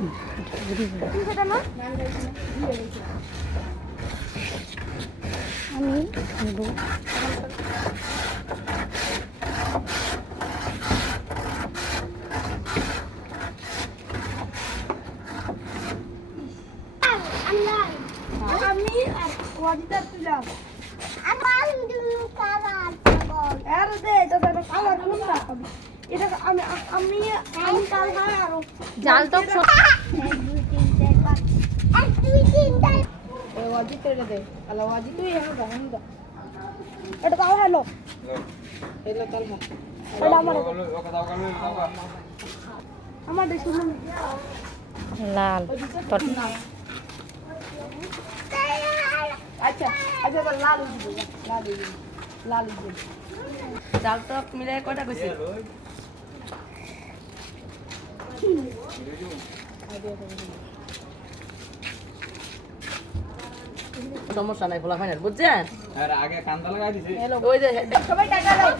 আমি নেব আমি আর ওয়াজিটা তুলাম আর দে এটা কালার কোনটা এটা আমি আর জাল তো লাল আচ্ছা আচ্ছা লাল লাল লাল জাল তো মিলে কয়টা কইছে সমস্যা নাই খোলা ফাইনাল বুঝছেন? আগে কান্দা লাগাই দিছে। ওই যে সবাই টাকা দাও